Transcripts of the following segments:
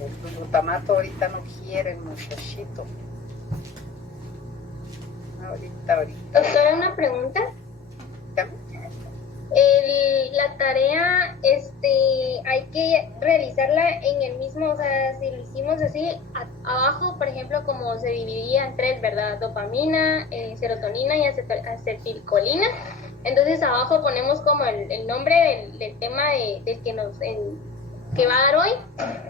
el glutamato ahorita no quiere el muchachito. Ahorita. Doctora, una pregunta. La tarea, hay que realizarla en el mismo, o sea, si lo hicimos así, abajo, por ejemplo, como se dividía en tres, ¿verdad? Dopamina, serotonina y acetilcolina. Entonces abajo ponemos como el nombre del tema del que va a dar hoy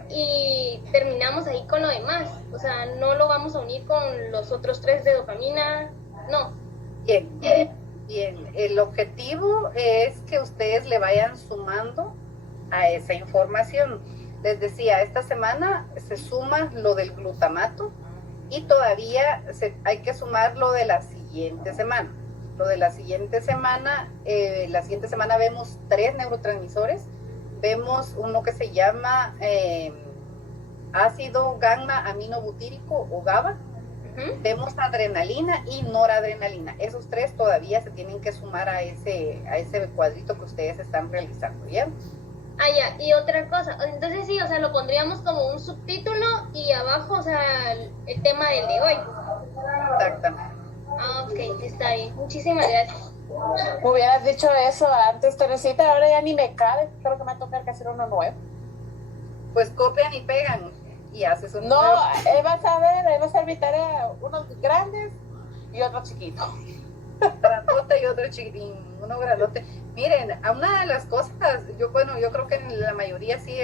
y terminamos ahí con lo demás. O sea, no lo vamos a unir con los otros tres de dopamina, no. Bien, el objetivo es que ustedes le vayan sumando a esa información. Les decía, esta semana se suma lo del glutamato y todavía hay que sumar lo de la siguiente semana. Lo de la siguiente semana vemos 3 neurotransmisores. Vemos uno que se llama ácido gamma aminobutírico o GABA. Vemos adrenalina y noradrenalina. Esos 3 todavía se tienen que sumar a ese cuadrito que ustedes están realizando, ¿bien? Ah, ya, y otra cosa, entonces sí, o sea, lo pondríamos como un subtítulo y abajo, o sea, el tema del de hoy. Exactamente. Ah, ok, está bien. Muchísimas gracias. Me hubieras dicho eso antes, Teresita, ahora ya ni me cabe, creo que me va a tocar que hacer uno nuevo. Pues copian y pegan y haces un No, nuevo. vas a ver, vas a ser mi tarea, unos grandes y otro chiquito. Grandote y otro chiquitín, uno grandote. Miren, a una de las cosas, yo creo que la mayoría sí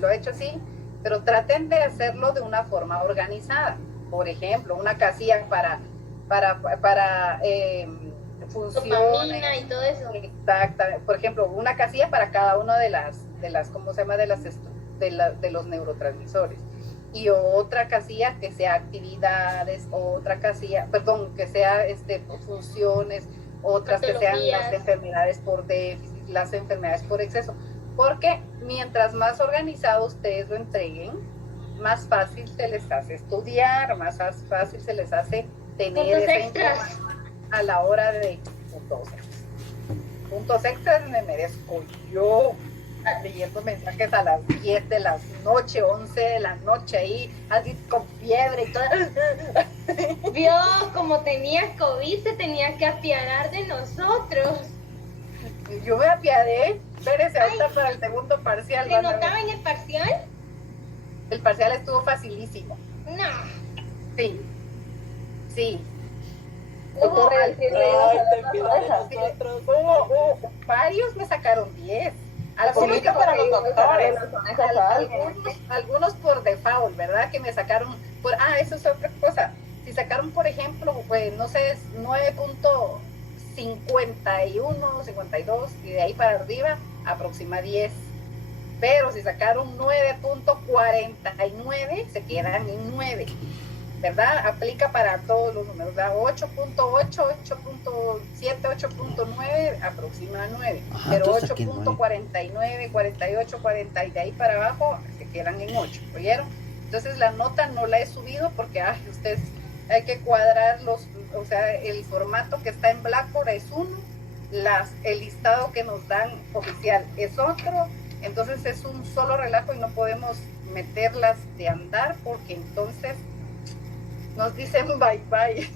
lo ha hecho así, pero traten de hacerlo de una forma organizada. Por ejemplo, una casilla para funciones. Dopamina y todo eso. Exactamente. Por ejemplo, una casilla para cada una de las ¿cómo se llama? De los neurotransmisores. Y otra casilla que sea actividades, otra casilla, perdón, que sea funciones, otras que sean las enfermedades por déficit, las enfermedades por exceso. Porque mientras más organizado ustedes lo entreguen, más fácil se les hace estudiar, más fácil se les hace tener esa información a la hora de puntos extras. Puntos extras me merezco yo, leyendo mensajes a las 10 de la noche, 11 de la noche, ahí, así con fiebre y todo. Dios, como tenías COVID, se tenía que apiadar de nosotros. Yo me apiadé, espérese, ahorita para el segundo parcial. ¿Se notaba en el parcial? El parcial estuvo facilísimo. No. Sí. Hubo varios me sacaron 10. Algunos por default, ¿verdad? Que me sacaron eso es otra cosa. Si sacaron, por ejemplo, pues no sé, 9.51, 52 y de ahí para arriba aproxima 10. Pero si sacaron 9.49 se quedan en 9. ¿Verdad? Aplica para todos los números, ¿verdad? 8.8, 8.7, 8.9 aproxima a 9. Ajá, pero 8.49, 48, 40 y de ahí para abajo se quedan en 8, ¿oyeron? Entonces la nota no la he subido porque ustedes hay que cuadrar o sea, el formato que está en Blackboard es uno, el listado que nos dan oficial es otro, entonces es un solo relajo y no podemos meterlas de andar porque entonces nos dicen bye bye.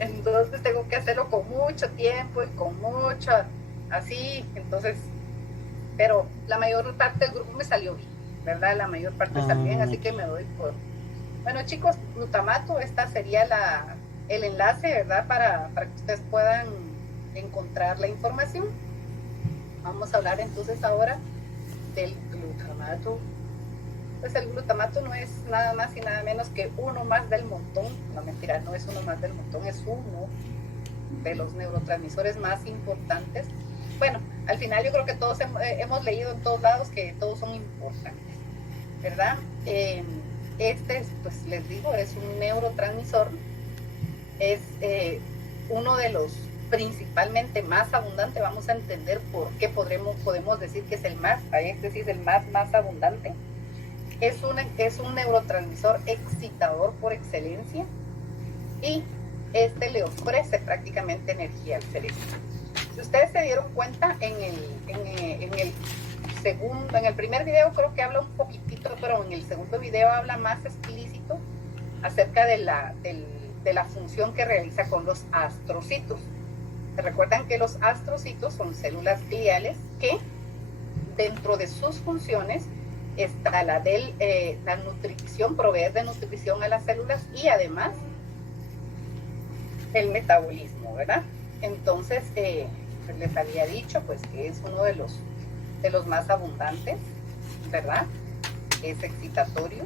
Entonces tengo que hacerlo con mucho tiempo y con mucho así, entonces, pero la mayor parte del grupo me salió bien, ¿verdad? La mayor parte salió bien, así que me doy por... Bueno, chicos, glutamato, esta sería el enlace, ¿verdad? Para que ustedes puedan encontrar la información. Vamos a hablar entonces ahora del glutamato. Pues el glutamato no es nada más y nada menos que uno más del montón. No, mentira, no es uno más del montón, es uno de los neurotransmisores más importantes. Bueno, al final yo creo que todos hemos leído en todos lados que todos son importantes, ¿verdad? Pues les digo, es un neurotransmisor, es uno de los principalmente más abundante. Vamos a entender por qué podemos decir que es el más, sí es el más abundante. Es un neurotransmisor excitador por excelencia y le ofrece prácticamente energía al cerebro. Si ustedes se dieron cuenta en el primer video, creo que habla un poquitito pero en el segundo video habla más explícito acerca de la función que realiza con los astrocitos. Recuerdan que los astrocitos son células gliales que dentro de sus funciones está la nutrición, proveer de nutrición a las células y además el metabolismo, ¿verdad? Entonces, les había dicho pues que es uno de los más abundantes, ¿verdad? Es excitatorio,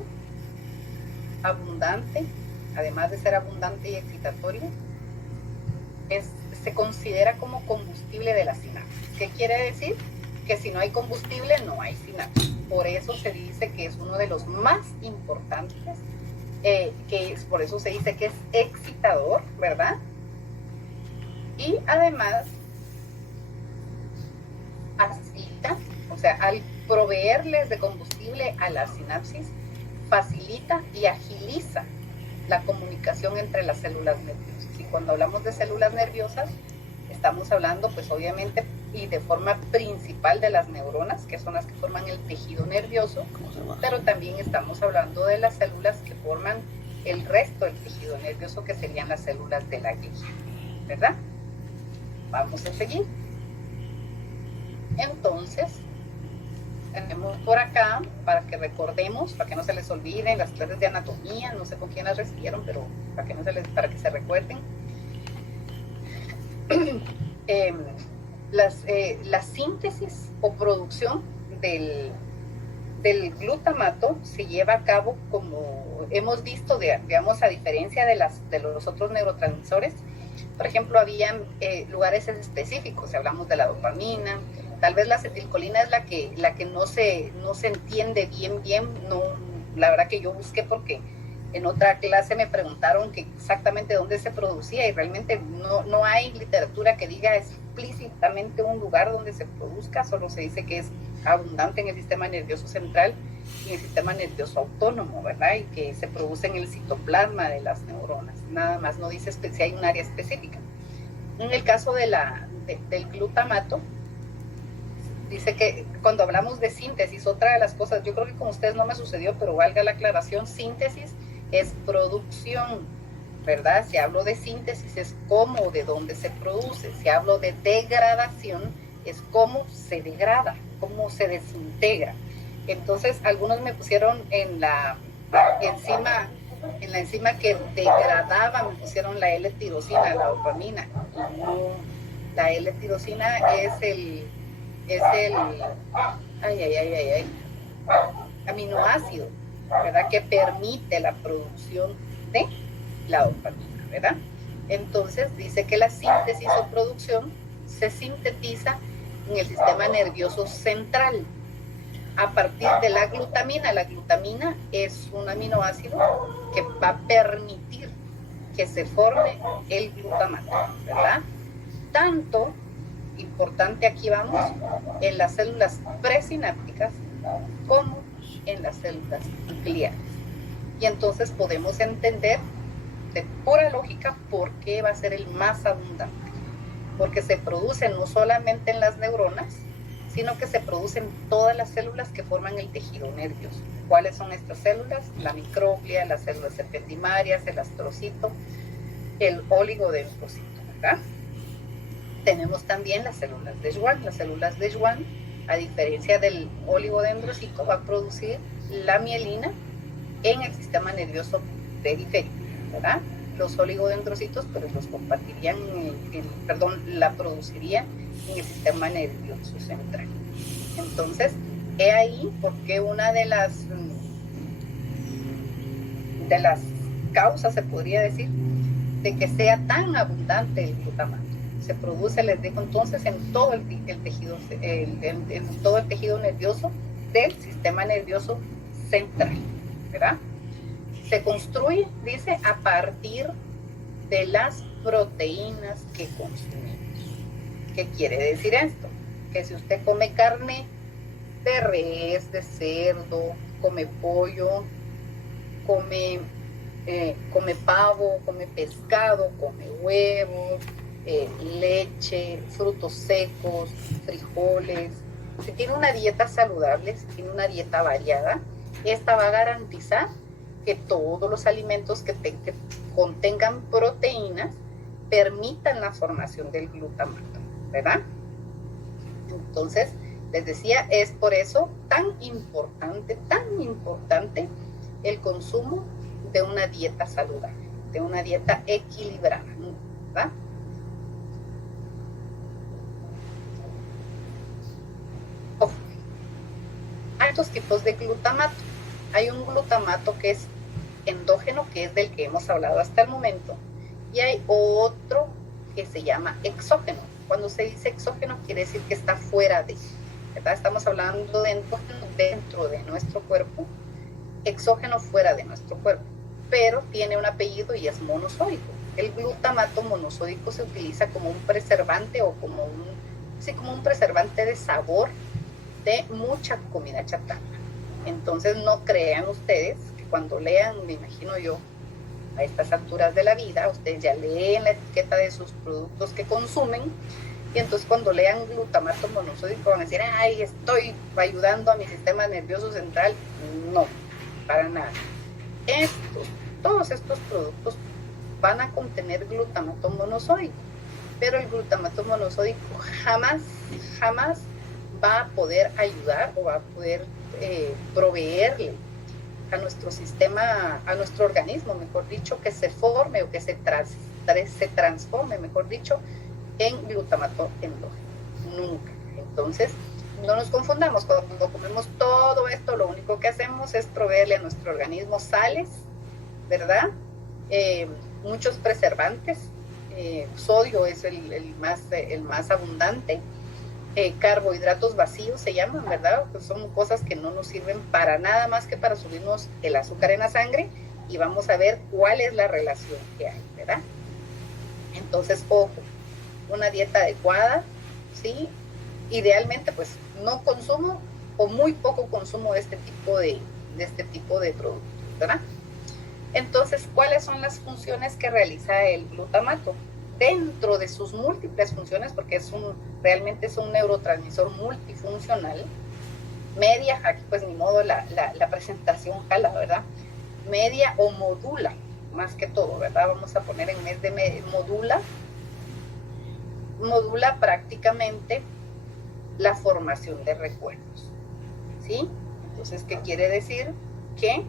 abundante, además de ser abundante y excitatorio, se considera como combustible de la sinapsis. ¿Qué quiere decir? Que si no hay combustible, no hay sinapsis. Por eso se dice que es uno de los más importantes, por eso se dice que es excitador, ¿verdad? Y además facilita, o sea, al proveerles de combustible a la sinapsis, facilita y agiliza la comunicación entre las células nerviosas. Y cuando hablamos de células nerviosas, estamos hablando pues obviamente y de forma principal de las neuronas, que son las que forman el tejido nervioso, pero también estamos hablando de las células que forman el resto del tejido nervioso, que serían las células de la glía, ¿verdad? Vamos a seguir. Entonces, tenemos por acá, para que recordemos, para que no se les olviden las clases de anatomía, no sé con quién las recibieron, pero para que se recuerden. La síntesis o producción del glutamato se lleva a cabo, como hemos visto, digamos, a diferencia de los otros neurotransmisores. Por ejemplo, habían lugares específicos, si hablamos de la dopamina, tal vez la acetilcolina es la que no se entiende bien, no, la verdad que yo busqué porque en otra clase me preguntaron que exactamente dónde se producía y realmente no hay literatura que diga explícitamente un lugar donde se produzca, solo se dice que es abundante en el sistema nervioso central y en el sistema nervioso autónomo, ¿verdad? Y que se produce en el citoplasma de las neuronas, nada más, no dice si hay un área específica. En el caso del glutamato, dice que cuando hablamos de síntesis, otra de las cosas, yo creo que con ustedes no me sucedió, pero valga la aclaración, síntesis es producción, ¿verdad? Si hablo de síntesis es cómo, de dónde se produce. Si hablo de degradación es cómo se degrada, cómo se desintegra. Entonces, algunos me pusieron en la enzima que degradaba, me pusieron la L-tirosina, la dopamina. Y no, la L-tirosina es el aminoácido, ¿verdad? Que permite la producción de la dopamina, ¿verdad? Entonces dice que la síntesis o producción se sintetiza en el sistema nervioso central a partir de la glutamina. La glutamina es un aminoácido que va a permitir que se forme el glutamato, ¿verdad? Tanto importante, aquí vamos, en las células presinápticas como en las células gliales. Y entonces podemos entender de pura lógica por qué va a ser el más abundante. Porque se produce no solamente en las neuronas, sino que se produce en todas las células que forman el tejido nervioso. ¿Cuáles son estas células? La microglia, las células ependimarias, el astrocito, el oligodendrocito, ¿verdad? Tenemos también las células de Schwann. Las células de Schwann, a diferencia del oligodendrocito, va a producir la mielina en el sistema nervioso periférico, ¿verdad? Los oligodendrocitos, pero los compartirían, la producirían en el sistema nervioso central. Entonces, he ahí porque una de las causas, se podría decir, de que sea tan abundante el glutamato. Se produce, les digo entonces, en todo el tejido, en todo el tejido nervioso del sistema nervioso central, ¿verdad? Se construye, dice, a partir de las proteínas que consumimos. ¿Qué quiere decir esto? Que si usted come carne de res, de cerdo, come pollo, come pavo, come pescado, come huevo, leche, frutos secos, frijoles. Si tiene una dieta saludable, si tiene una dieta variada, Esta va a garantizar que todos los alimentos que contengan proteínas permitan la formación del glutamato, ¿verdad? Entonces, les decía, es por eso tan importante el consumo de una dieta saludable, de una dieta equilibrada, ¿verdad? Hay dos tipos de glutamato. Hay un glutamato que es endógeno, que es del que hemos hablado hasta el momento, y hay otro que se llama exógeno. Cuando se dice exógeno quiere decir que está fuera de, ¿verdad? Estamos hablando de endógeno dentro de nuestro cuerpo, exógeno fuera de nuestro cuerpo, pero tiene un apellido y es monosódico. El glutamato monosódico se utiliza como un preservante o como un preservante de sabor de mucha comida chatarra. Entonces no crean ustedes que cuando lean, me imagino yo, a estas alturas de la vida, ustedes ya leen la etiqueta de sus productos que consumen, y entonces cuando lean glutamato monosódico van a decir, ay, estoy ayudando a mi sistema nervioso central. No, para nada. Todos estos productos van a contener glutamato monosódico, pero el glutamato monosódico jamás va a poder ayudar o va a poder proveerle a nuestro sistema, a nuestro organismo, mejor dicho, que se forme o que se transforme, mejor dicho, en glutamato endógeno. Nunca. Entonces, no nos confundamos. Cuando comemos todo esto, lo único que hacemos es proveerle a nuestro organismo sales, ¿verdad? Muchos preservantes. Sodio es el más abundante. Carbohidratos vacíos se llaman, ¿verdad? Pues son cosas que no nos sirven para nada más que para subirnos el azúcar en la sangre, y vamos a ver cuál es la relación que hay, ¿verdad? Entonces, ojo, una dieta adecuada, ¿sí? Idealmente, pues, no consumo o muy poco consumo de este tipo de productos, ¿verdad? Entonces, ¿cuáles son las funciones que realiza el glutamato? Dentro de sus múltiples funciones, porque realmente es un neurotransmisor multifuncional, media, aquí pues ni modo la presentación jala, ¿verdad? Media o modula, más que todo, ¿verdad? Vamos a poner en vez de modula prácticamente la formación de recuerdos, ¿sí? Entonces, ¿qué quiere decir? Que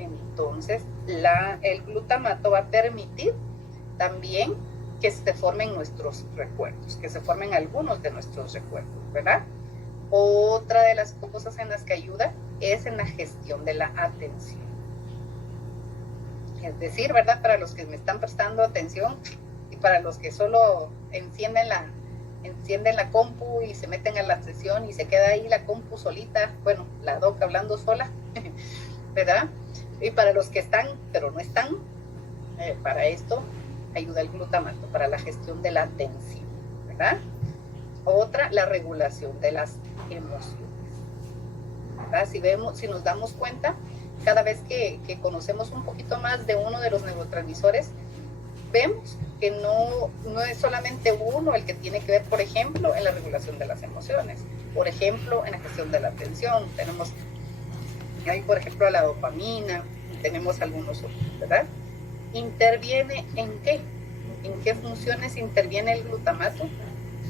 entonces el glutamato va a permitir también que se formen nuestros recuerdos, que se formen algunos de nuestros recuerdos, ¿verdad? Otra de las cosas en las que ayuda es en la gestión de la atención. Es decir, ¿verdad? Para los que me están prestando atención y para los que solo encienden la compu y se meten a la sesión y se queda ahí la compu solita, bueno, la doc hablando sola, ¿verdad? Y para los que están, pero no están, para esto ayuda el glutamato, para la gestión de la atención, ¿verdad? Otra, la regulación de las emociones, ¿verdad? Si nos damos cuenta, cada vez que conocemos un poquito más de uno de los neurotransmisores, vemos que no es solamente uno el que tiene que ver, por ejemplo, en la regulación de las emociones, por ejemplo, en la gestión de la atención. Tenemos ahí, por ejemplo, la dopamina, tenemos algunos otros, ¿verdad? ¿Interviene en qué? ¿En qué funciones interviene el glutamato?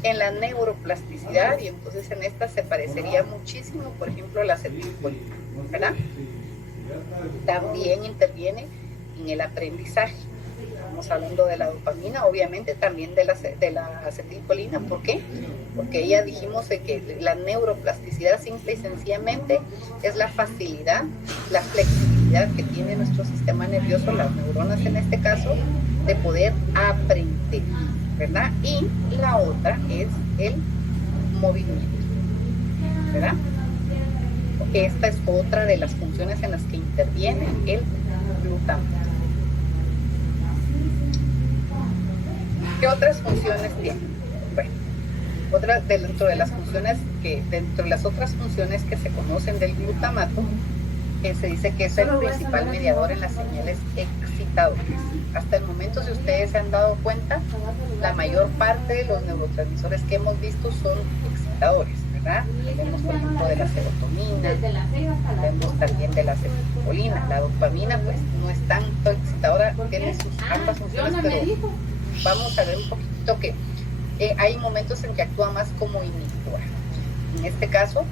En la neuroplasticidad, y entonces en esta se parecería muchísimo, por ejemplo, a la acetilcolina, ¿verdad? También interviene en el aprendizaje. Estamos hablando de la dopamina, obviamente también de la acetilcolina. ¿Por qué? Porque ya dijimos de que la neuroplasticidad simple y sencillamente es la facilidad, la flexibilidad que tiene nuestro sistema nervioso, las neuronas en este caso, de poder aprender, ¿verdad? Y la otra es el movimiento, ¿verdad? Esta es otra de las funciones en las que interviene el glutamato. ¿Qué otras funciones tiene? Bueno, dentro de las otras funciones que se conocen del glutamato, se dice que es el principal mediador en las señales excitadoras. Hasta el momento, si ustedes se han dado cuenta, la mayor parte de los neurotransmisores que hemos visto son excitadores, ¿verdad? Hablemos, por ejemplo, de la serotonina, hablemos también de la acetilcolina. La dopamina, pues, no es tanto excitadora, tiene sus ambas funciones, pero vamos a ver un poquito que hay momentos en que actúa más como inhibidora. En este caso,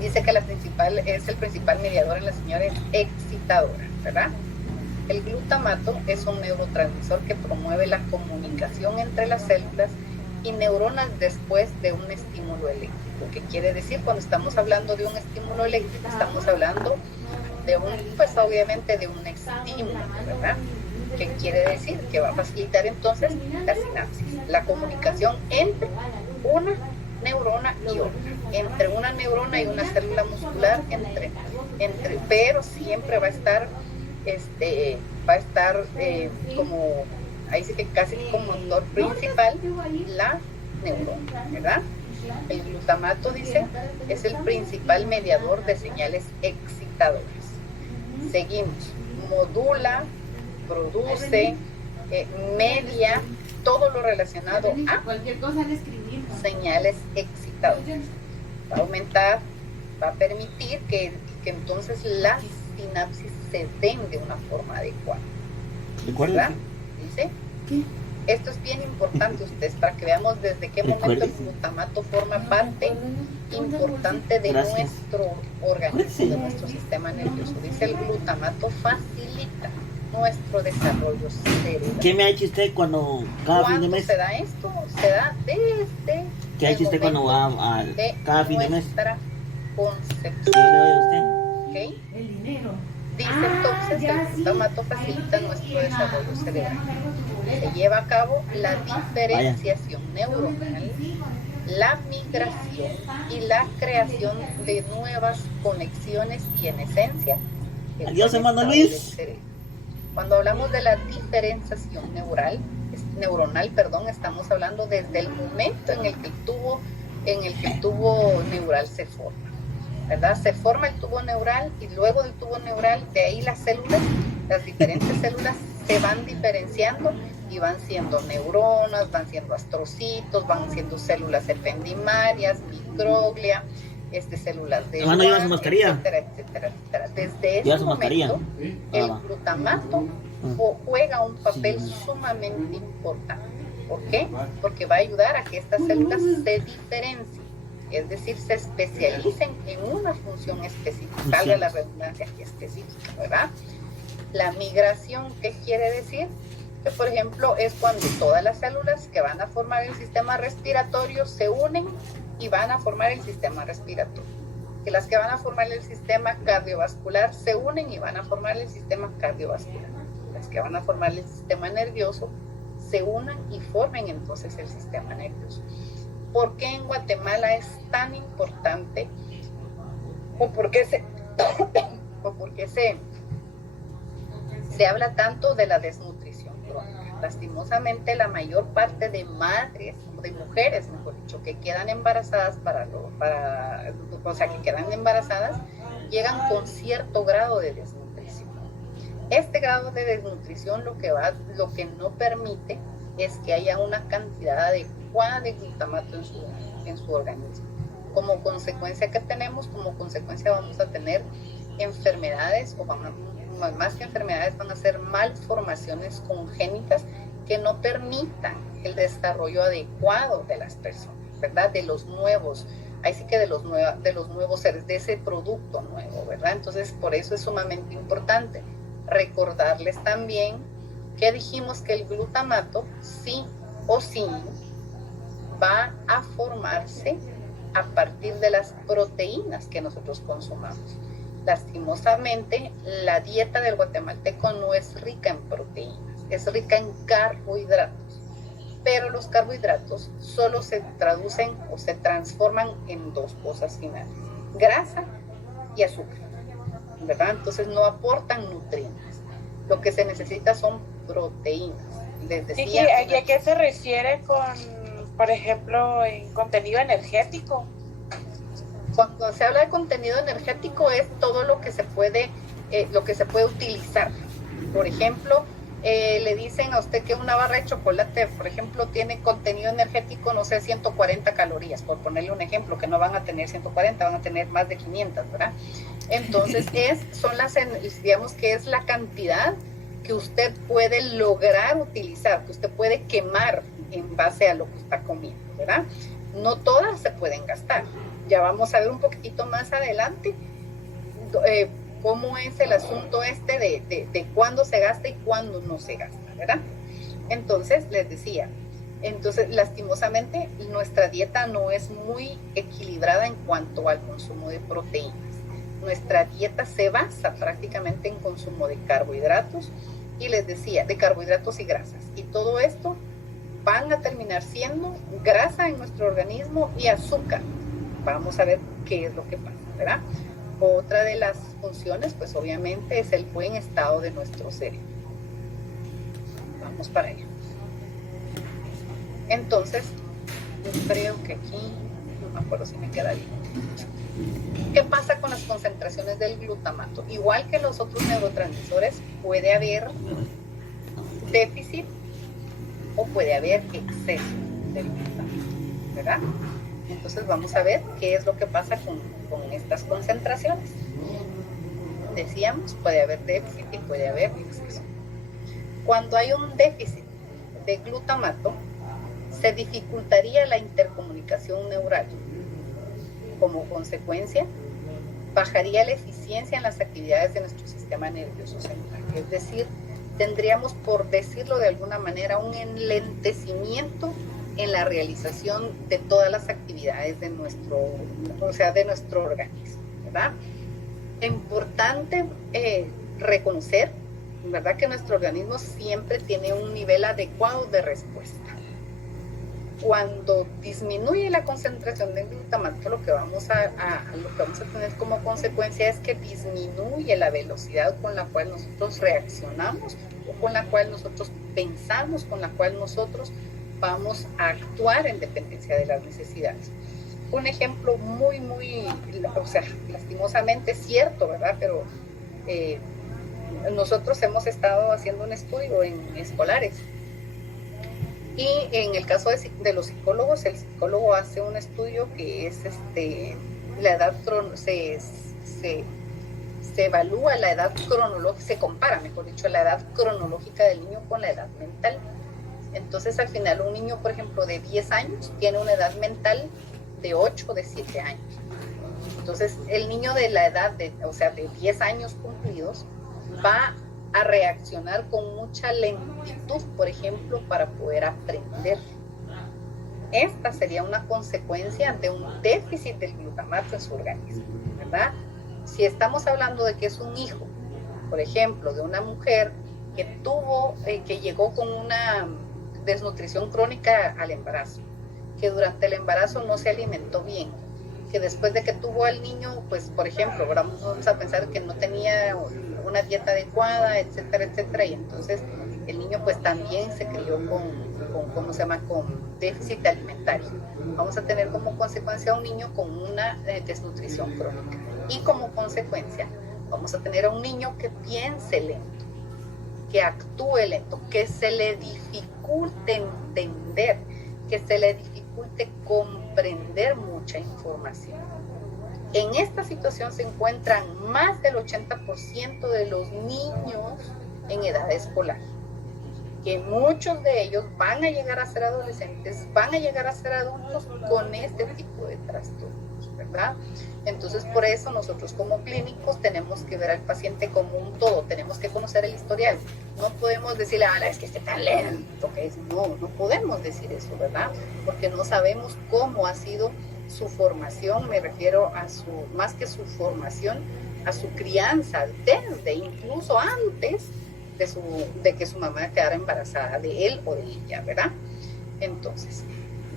dice que es el principal mediador en las señales excitadoras, ¿verdad? El glutamato es un neurotransmisor que promueve la comunicación entre las células y neuronas después de un estímulo eléctrico. ¿Qué quiere decir? Cuando estamos hablando de un estímulo eléctrico, estamos hablando de pues obviamente de un estímulo, ¿verdad? ¿Qué quiere decir? Que va a facilitar entonces la sinapsis, la comunicación entre una neurona y otra, entre una neurona y una célula muscular, pero siempre va a estar como, ahí sí que casi como motor principal, la neurona, ¿verdad? El glutamato, dice, es el principal mediador de señales excitadoras. Seguimos, modula, produce, media, todo lo relacionado a señales excitadoras. Va a aumentar, va a permitir que entonces las sinapsis se den de una forma adecuada. ¿Verdad? ¿Dice? ¿Qué? Esto es bien importante, ustedes, para que veamos desde qué momento el glutamato forma parte importante de nuestro organismo, de nuestro sistema nervioso. Dice, el glutamato facilita nuestro desarrollo cerebral. ¿Qué me ha hecho usted cada fin de mes? Se da esto? Se da desde ¿Qué ha hecho usted cuando va cada fin de mes? Nuestra concepción. ¿Qué le doy a usted? ¿Okay? El dinero. Dice entonces que el glutamato facilita nuestro desarrollo cerebral. Se lleva a cabo la diferenciación neuronal, la migración y la creación de nuevas conexiones y, en esencia, adiós, hermano Luis. Cuando hablamos de la diferenciación neuronal, estamos hablando desde el momento en el que el tubo neural se forma, ¿verdad? Se forma el tubo neural y luego del tubo neural, de ahí las diferentes células se van diferenciando y van siendo neuronas, van siendo astrocitos, van siendo células ependimarias, microglia, células de etcétera, etcétera, etcétera. Desde ese momento, el glutamato juega un papel sumamente importante. ¿Por qué? Porque va a ayudar a que estas células se diferencien, es decir, se especialicen en una función específica, valga la redundancia aquí específica, ¿verdad? La migración, ¿qué quiere decir? Que, por ejemplo, es cuando todas las células que van a formar el sistema respiratorio se unen y van a formar el sistema respiratorio. Que las que van a formar el sistema cardiovascular se unen y van a formar el sistema cardiovascular. Las que van a formar el sistema nervioso se unan y formen entonces el sistema nervioso. ¿Por qué en Guatemala es tan importante? ¿O por qué se habla tanto de la desnutrición crónica? Lastimosamente, la mayor parte de madres, de mujeres, mejor dicho, que quedan embarazadas que quedan embarazadas, llegan con cierto grado de desnutrición. Este grado de desnutrición lo que no permite es que haya una cantidad adecuada de glutamato en su organismo. Como consecuencia vamos a tener enfermedades, más que enfermedades, van a ser malformaciones congénitas que no permitan el desarrollo adecuado de las personas, ¿verdad? De los nuevos, ahí sí que de los nuevos seres, de ese producto nuevo, ¿verdad? Entonces, por eso es sumamente importante recordarles también que dijimos que el glutamato sí o sí va a formarse a partir de las proteínas que nosotros consumamos. Lastimosamente, la dieta del guatemalteco no es rica en proteínas, es rica en carbohidratos, pero los carbohidratos solo se traducen o se transforman en dos cosas finales: grasa y azúcar, ¿verdad? Entonces no aportan nutrientes. Lo que se necesita son proteínas. Les decía, ¿Y a qué se refiere con, por ejemplo, en contenido energético? Cuando se habla de contenido energético es todo lo que se puede utilizar. Por ejemplo, le dicen a usted que una barra de chocolate, por ejemplo, tiene contenido energético, no sé, 140 calorías, por ponerle un ejemplo, que no van a tener 140, van a tener más de 500, ¿verdad? Entonces, digamos que es la cantidad que usted puede lograr utilizar, que usted puede quemar en base a lo que está comiendo, ¿verdad? No todas se pueden gastar. Ya vamos a ver un poquitito más adelante cómo es el asunto de cuándo se gasta y cuándo no se gasta, ¿verdad? Entonces, les decía, lastimosamente, nuestra dieta no es muy equilibrada en cuanto al consumo de proteínas. Nuestra dieta se basa prácticamente en consumo de carbohidratos, y les decía, de carbohidratos y grasas. Y todo esto van a terminar siendo grasa en nuestro organismo y azúcar. Vamos a ver qué es lo que pasa, ¿verdad? Otra de las funciones, pues obviamente, es el buen estado de nuestro cerebro. Vamos para allá. Entonces, yo creo que aquí, no me acuerdo si me queda bien. ¿Qué pasa con las concentraciones del glutamato? Igual que los otros neurotransmisores, puede haber déficit o puede haber exceso del glutamato, ¿verdad? Entonces vamos a ver qué es lo que pasa con estas concentraciones. Decíamos, puede haber déficit y puede haber exceso. Cuando hay un déficit de glutamato, se dificultaría la intercomunicación neural. Como consecuencia, bajaría la eficiencia en las actividades de nuestro sistema nervioso central. Es decir, tendríamos, por decirlo de alguna manera, un enlentecimiento en la realización de todas las actividades de nuestro organismo, ¿verdad? Es importante reconocer, ¿verdad?, que nuestro organismo siempre tiene un nivel adecuado de respuesta. Cuando disminuye la concentración de glutamato, lo que vamos a tener como consecuencia es que disminuye la velocidad con la cual nosotros reaccionamos, o con la cual nosotros pensamos, con la cual nosotros vamos a actuar en dependencia de las necesidades. Un ejemplo muy, lastimosamente cierto, ¿verdad? Pero nosotros hemos estado haciendo un estudio en escolares, y en el caso de los psicólogos, el psicólogo hace un estudio que es la edad se evalúa la edad cronológica, se compara, mejor dicho, la edad cronológica del niño con la edad mental. Entonces, al final, un niño, por ejemplo, de 10 años tiene una edad mental de 8 o de 7 años. Entonces, el niño de la edad de 10 años cumplidos va a reaccionar con mucha lentitud, por ejemplo, para poder aprender. Esta sería una consecuencia de un déficit del glutamato en su organismo, ¿verdad? Si estamos hablando de que es un hijo, por ejemplo, de una mujer que llegó con una desnutrición crónica al embarazo, que durante el embarazo no se alimentó bien, que después de que tuvo al niño, pues, por ejemplo, vamos a pensar que no tenía una dieta adecuada, etcétera, etcétera, y entonces el niño pues también se crió con déficit alimentario. Vamos a tener como consecuencia a un niño con una desnutrición crónica, y como consecuencia vamos a tener a un niño que piense lento, que actúe lento, que se le dificulte entender, que se le dificulte comprender mucha información. En esta situación se encuentran más del 80% de los niños en edad escolar, que muchos de ellos van a llegar a ser adolescentes, van a llegar a ser adultos con este tipo de trastornos, ¿verdad? Entonces, por eso nosotros como clínicos tenemos que ver al paciente como un todo, tenemos que conocer el historial. No podemos decirle, es que esté tan lento que es. No podemos decir eso, ¿verdad? Porque no sabemos cómo ha sido su formación, me refiero más que su formación, a su crianza, desde incluso antes de que su mamá quedara embarazada de él o de ella, ¿verdad? Entonces,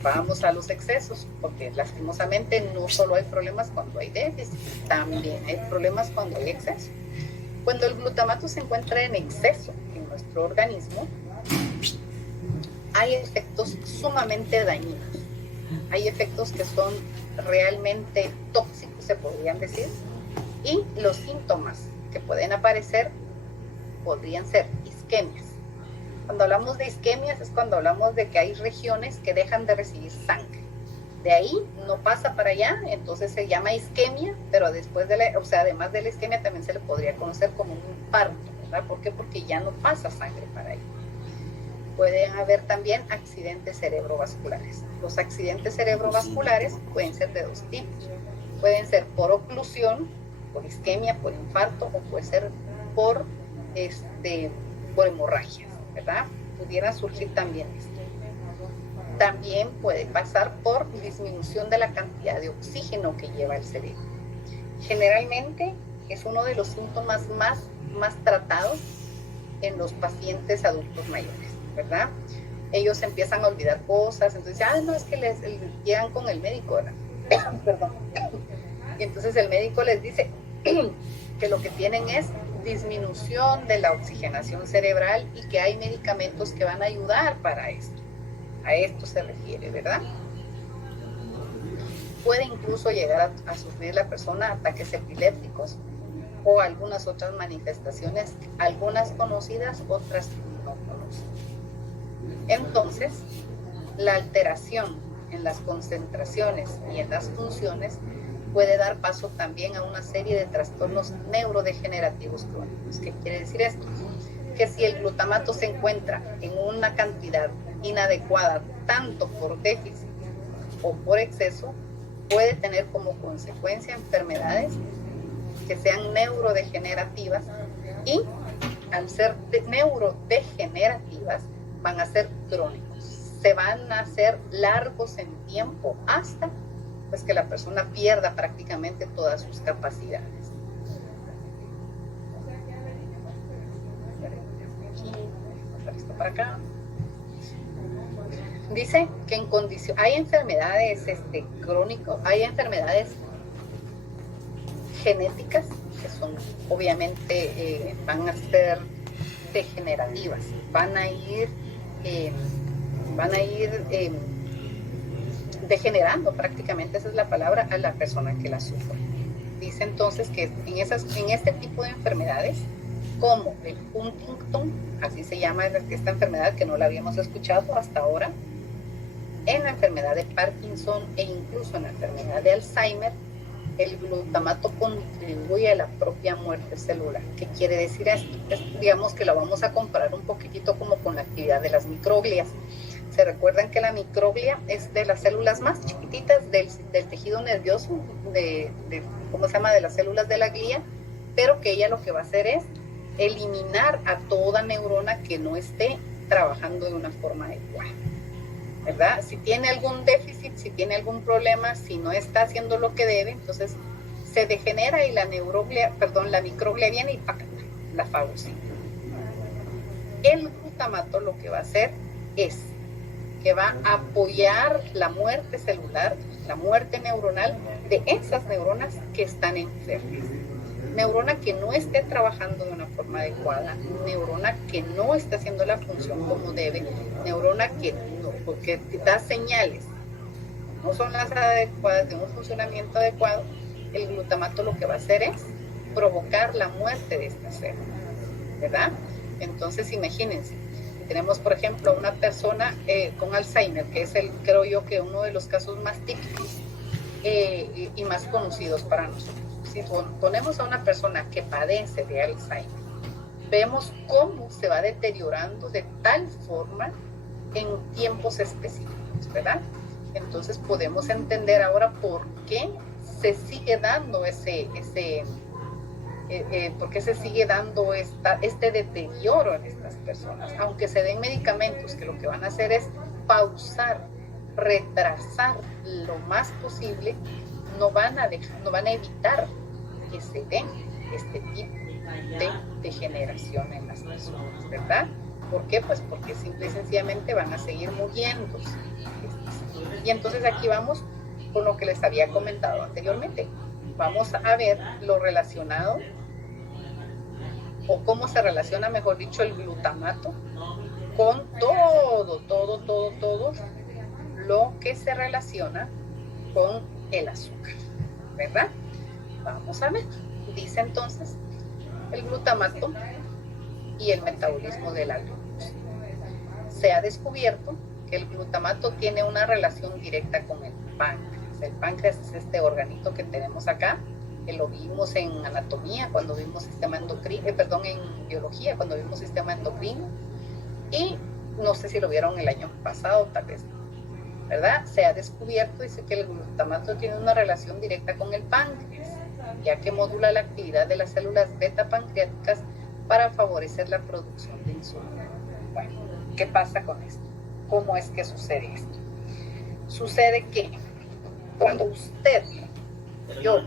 vamos a los excesos, porque lastimosamente no solo hay problemas cuando hay déficit, también hay problemas cuando hay exceso. Cuando el glutamato se encuentra en exceso en nuestro organismo, hay efectos sumamente dañinos. Hay efectos que son realmente tóxicos, se podrían decir, y los síntomas que pueden aparecer podrían ser isquemias, Cuando hablamos de isquemias es cuando hablamos de que hay regiones que dejan de recibir sangre. De ahí no pasa para allá, entonces se llama isquemia, pero después además de la isquemia también se le podría conocer como un infarto, ¿verdad? ¿Por qué? Porque ya no pasa sangre para ahí. Pueden haber también accidentes cerebrovasculares. Los accidentes cerebrovasculares pueden ser de dos tipos. Pueden ser por oclusión, por isquemia, por infarto, o puede ser por hemorragias, ¿verdad? Pudiera surgir también esto. También puede pasar por disminución de la cantidad de oxígeno que lleva el cerebro. Generalmente es uno de los síntomas más tratados en los pacientes adultos mayores, ¿verdad? Ellos empiezan a olvidar cosas, entonces, no, es que llegan con el médico, ¿verdad? Perdón. Y entonces el médico les dice que lo que tienen es disminución de la oxigenación cerebral y que hay medicamentos que van a ayudar para esto. A esto se refiere, ¿verdad? Puede incluso llegar a sufrir la persona ataques epilépticos o algunas otras manifestaciones, algunas conocidas, otras no conocidas. Entonces, la alteración en las concentraciones y en las funciones puede dar paso también a una serie de trastornos neurodegenerativos crónicos. ¿Qué quiere decir esto? Que si el glutamato se encuentra en una cantidad inadecuada, tanto por déficit o por exceso, puede tener como consecuencia enfermedades que sean neurodegenerativas, y al ser neurodegenerativas van a ser crónicos, se van a hacer largos en tiempo hasta pues que la persona pierda prácticamente todas sus capacidades. Esto para acá. Dice que en condición hay enfermedades crónicas, hay enfermedades genéticas que son obviamente van a ser degenerativas, van a ir degenerando prácticamente, esa es la palabra, a la persona que la sufre. Dice entonces que en este tipo de enfermedades, como el Huntington, así se llama esta enfermedad que no la habíamos escuchado hasta ahora, en la enfermedad de Parkinson e incluso en la enfermedad de Alzheimer, el glutamato contribuye a la propia muerte celular. ¿Qué quiere decir esto? Digamos que lo vamos a comparar un poquitito como con la actividad de las microglias. Se recuerdan que la microglia es de las células más chiquititas del tejido nervioso, ¿cómo se llama? De las células de la glía, pero que ella lo que va a hacer es eliminar a toda neurona que no esté trabajando de una forma adecuada, ¿verdad? Si tiene algún déficit, si tiene algún problema, si no está haciendo lo que debe, entonces se degenera y la microglia viene y la fagocita. El glutamato lo que va a hacer es que va a apoyar la muerte celular, la muerte neuronal de esas neuronas que están enfermas. Neurona que no esté trabajando de una forma adecuada, neurona que no está haciendo la función como debe, neurona que no, porque da señales, no son las adecuadas de un funcionamiento adecuado, el glutamato lo que va a hacer es provocar la muerte de estas células, ¿verdad? Entonces imagínense, tenemos por ejemplo una persona con Alzheimer, que es creo yo que uno de los casos más típicos y más conocidos para nosotros. Si ponemos a una persona que padece de Alzheimer, vemos cómo se va deteriorando de tal forma en tiempos específicos, ¿verdad? Entonces podemos entender ahora por qué se sigue dando por qué se sigue dando este deterioro en estas personas, aunque se den medicamentos que lo que van a hacer es pausar, retrasar lo más posible, no van a evitar que se den este tipo de degeneración en las personas, ¿verdad? ¿Por qué? Pues porque simple y sencillamente van a seguir muriendo. Y entonces aquí vamos con lo que les había comentado anteriormente. Vamos a ver lo relacionado, o cómo se relaciona, mejor dicho, el glutamato con todo lo que se relaciona con el azúcar, ¿verdad? Vamos a ver. Dice entonces el glutamato y el metabolismo de la glucosa. se ha descubierto que el glutamato tiene una relación directa con el páncreas. El páncreas es este organito que tenemos acá, que lo vimos en anatomía cuando vimos sistema endocrino, en biología cuando vimos sistema endocrino, y no sé si lo vieron el año pasado, tal vez, ¿verdad? Se ha descubierto, dice que el glutamato tiene una relación directa con el páncreas, ya que modula la actividad de las células beta pancreáticas para favorecer la producción de insulina. Bueno, ¿qué pasa con esto? ¿Cómo es que sucede esto? Sucede que cuando usted, yo,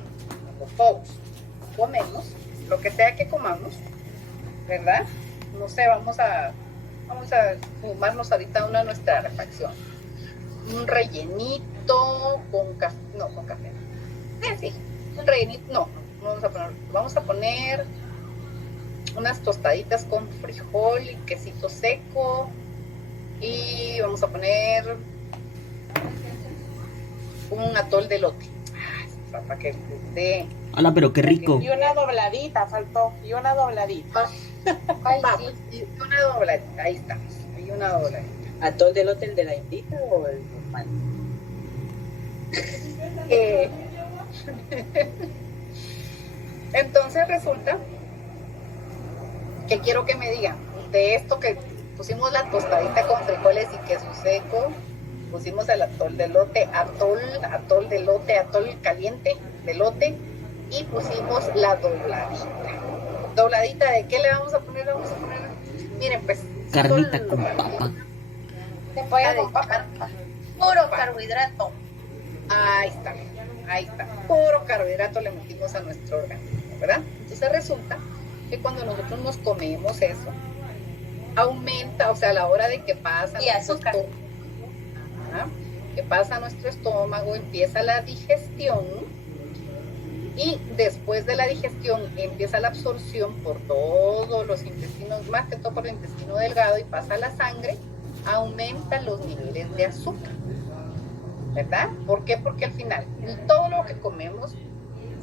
todos comemos, lo que sea que comamos, ¿verdad? No sé, vamos a fumarnos ahorita una nuestra refacción. Un rellenito con café, no, con café. Sí, un rellenito, no, vamos a poner unas tostaditas con frijol y quesito seco, y vamos a poner un atol de elote. Para que dé. Hola, pero qué rico. Y una dobladita, faltó. Y una dobladita. Ay, Vamos, sí. y una dobladita, ahí estamos. Y una dobladita. ¿Atol del hotel de la Indita o el normal? Entonces resulta que quiero que me digan, de esto que pusimos la tostadita con frijoles y queso seco, pusimos el atol de elote, atol de elote, atol caliente de elote, y pusimos la dobladita. ¿Dobladita de qué le vamos a poner? Miren, pues, Carnita con papa. Se puede con papa. puro carbohidrato. Ahí está, puro carbohidrato le metimos a nuestro organismo, ¿verdad? Entonces resulta que cuando nosotros nos comemos eso, aumenta, o sea, a la hora de que pasa Y azúcar. que pasa a nuestro estómago, empieza la digestión, y después de la digestión empieza la absorción por todos los intestinos, más que todo por el intestino delgado, y pasa a la sangre, aumentan los niveles de azúcar, ¿verdad? ¿Por qué? Porque al final todo lo que comemos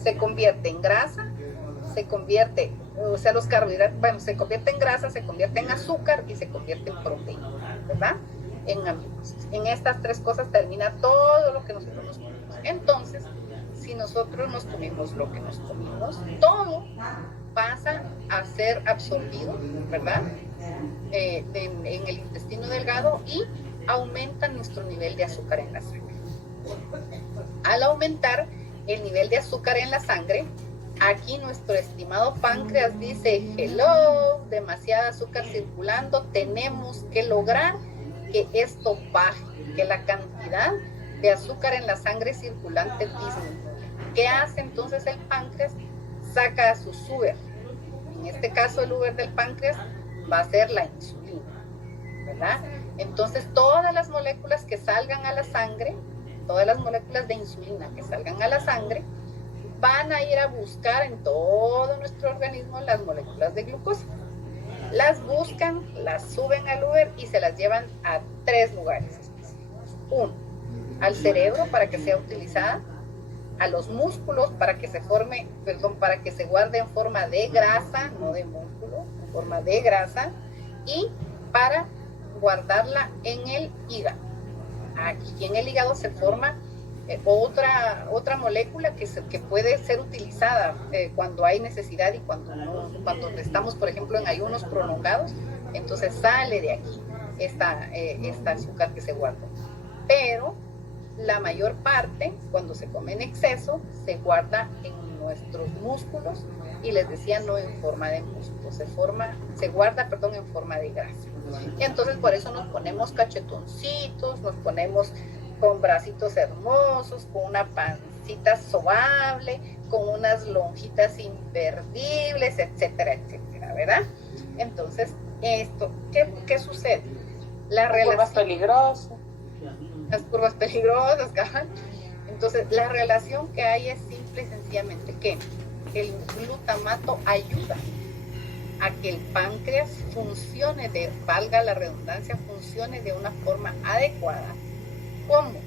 se convierte en grasa, o sea, los carbohidratos, bueno, se convierte en grasa, se convierte en azúcar y se convierte en proteína, ¿verdad? En aminoácidos. En estas tres cosas termina todo lo que nosotros nos comemos. Entonces, si nosotros nos comemos lo que nos comimos, todo pasa a ser absorbido, ¿verdad? En el intestino delgado, y aumenta nuestro nivel de azúcar en la sangre. Al aumentar el nivel de azúcar en la sangre, aquí nuestro estimado páncreas dice: hello, demasiada azúcar circulando, tenemos que lograr que esto baje, que la cantidad de azúcar en la sangre circulante disminuya. ¿Qué hace entonces el páncreas? Saca a su Uber. En este caso el Uber del páncreas va a ser la insulina, ¿verdad? Entonces todas las moléculas que salgan a la sangre, todas las moléculas de insulina que salgan a la sangre, van a ir a buscar en todo nuestro organismo las moléculas de glucosa. Las buscan, las suben al Uber y se las llevan a 3 lugares específicos. 1, al cerebro para que sea utilizada, a los músculos para que se guarde en forma de grasa, no de músculo, en forma de grasa, y para guardarla en el hígado. Aquí en el hígado se forma otra molécula que puede ser utilizada cuando hay necesidad y cuando estamos, por ejemplo, en ayunos prolongados. Entonces sale de aquí esta azúcar que se guarda. Pero la mayor parte, cuando se come en exceso, se guarda en nuestros músculos, y les decía, no en forma de músculo, se guarda en forma de grasa. Y entonces por eso nos ponemos cachetoncitos, nos ponemos con bracitos hermosos, con una pancita sobable, con unas lonjitas imperdibles, etcétera, etcétera, ¿verdad? Entonces, ¿qué sucede? Las curvas peligrosas. Las curvas peligrosas, cabal. Entonces, la relación que hay es simple y sencillamente que el glutamato ayuda a que el páncreas funcione, valga la redundancia, funcione de una forma adecuada. ¿Cómo?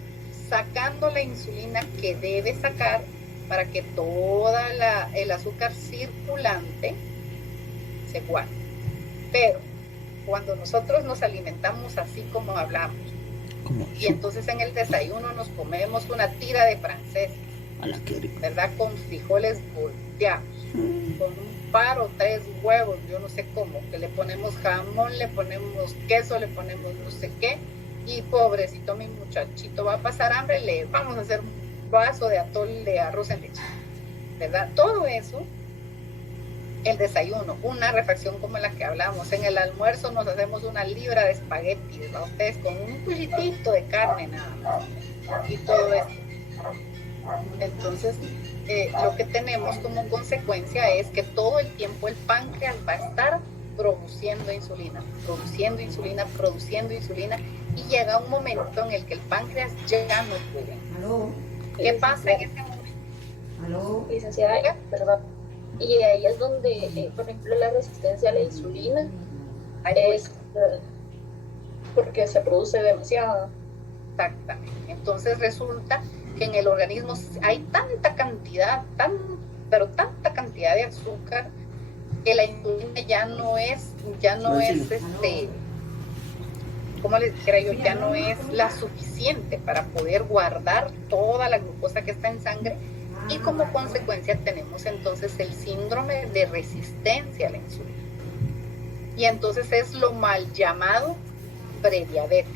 Sacando la insulina que debe sacar para que toda el azúcar circulante se guarde. Pero cuando nosotros nos alimentamos así como hablamos, Como y entonces en el desayuno nos comemos una tira de franceses, a la que rico. ¿verdad? Con frijoles volteados, con un par o 3 huevos, yo no sé cómo, que le ponemos jamón, le ponemos queso, le ponemos no sé qué, y pobrecito mi muchachito va a pasar hambre, le vamos a hacer un vaso de atole de arroz en leche, ¿verdad? Todo eso, el desayuno, una refacción como la que hablamos, en el almuerzo nos hacemos una libra de espagueti, ¿verdad? Ustedes con un cuchitito de carne nada más, y todo eso. Entonces, lo que tenemos como consecuencia es que todo el tiempo el páncreas va a estar produciendo insulina, produciendo insulina, produciendo insulina, y llega un momento en el que el páncreas ya no puede. ¿Qué pasa en ese momento? Licenciada, perdón. Y ahí es donde, por ejemplo, la resistencia a la insulina es porque se produce demasiado. Exactamente. Entonces resulta que en el organismo hay tanta cantidad, pero tanta cantidad de azúcar que la insulina ya no es ¿cómo les dijera yo? Ya no es la suficiente para poder guardar toda la glucosa que está en sangre, y como consecuencia tenemos entonces el síndrome de resistencia a la insulina. Y entonces es lo mal llamado prediabetes,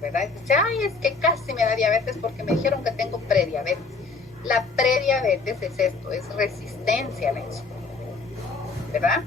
¿verdad? Dice, ay, es que casi me da diabetes porque me dijeron que tengo prediabetes. La prediabetes es esto, es resistencia a la insulina, ¿verdad?